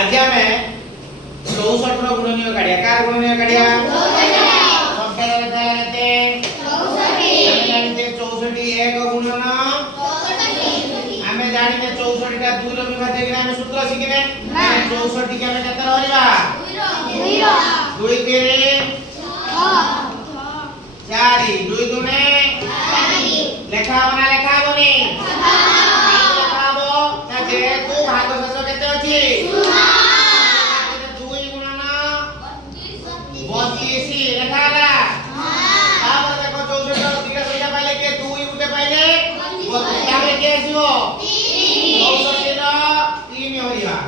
आज आमे 64 रो गुणनीय काढिया कार गुणनीय काढिया 64 संख्या लेखा लेते 64 एक गुणन 64 आमे जानिने 64 टा 2 रो विभाज्य के आमे सूत्र शिखिने 64 के आमे केते रहलिबा 2 के रे 4 2 गुणे 4 लेखा बनी लेखाबो जे को भाग शेष केते अछि 2 गुणन 32 लेखाला तापर देखो 64 दिगा संख्या पाइले के 2 उठे पाइले 32 तापर के आसीबो 64 रो 3 होइबा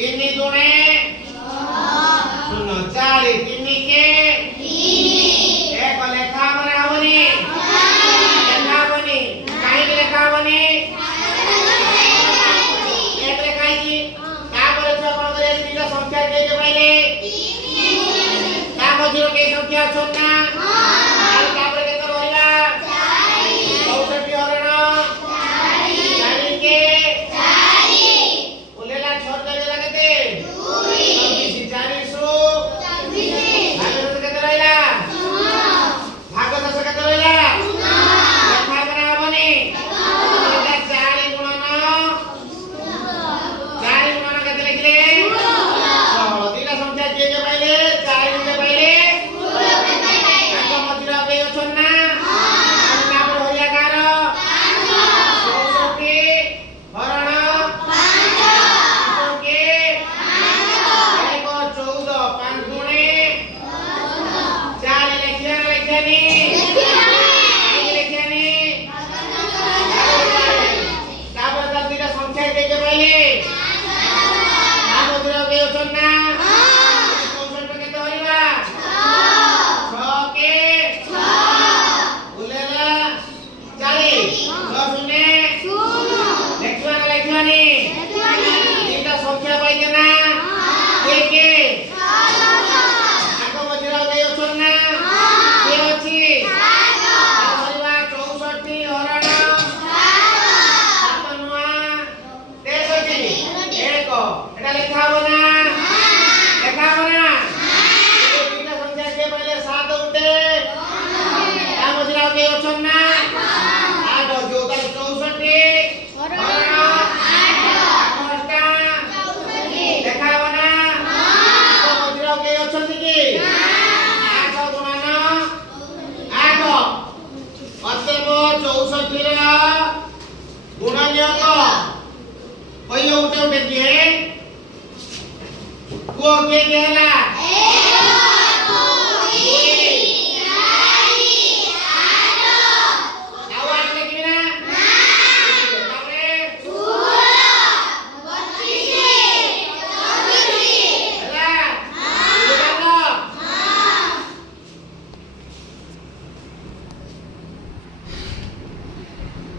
3 गुणे 0 4 3 के 3 एक लेखा बनावनी लेखाबनी काई लेखाबनी एक लेखाई की तापर जो कोन करे दिगा संख्या के पाइले तापर जो के संख्या छोटा और तापर के तो होइला 64 हरण 4 के 4 उलेला छोड़ दे लगते 2 400 केते रहला भाग दस केते रहला लेखा बनावनी एटा 4 गुणन केते लिखले 16 दिला संख्या के पाइले 4 के पाइले ताको मजिरा बे अछन ना तापर होइया कार 64 हरण 5 के 1 14 5 गुणे 4 लेखियानी तापर तब दिला संख्या के पाइले मजिरा बे अछन ना 64 केते होइबा 6 के 6 उलेला 4 6 शून्य लेखवानी तीनटा संख्या पाइले ना के आको मजिरा बे अछन ना के अछि होइबा 64 हरण 7 नुआ 63 एक एटा लेखाबो ना तीनटा संख्या के पहले 7 उठे ता मजिरा बे अछन ना 8 जो तार 64 हरण 8 लेखाबो ना तो मजिरा बे अछन की 8 गुणन 8 अतएव 64 रा गुणनीयक होइयो उठे किए को के हला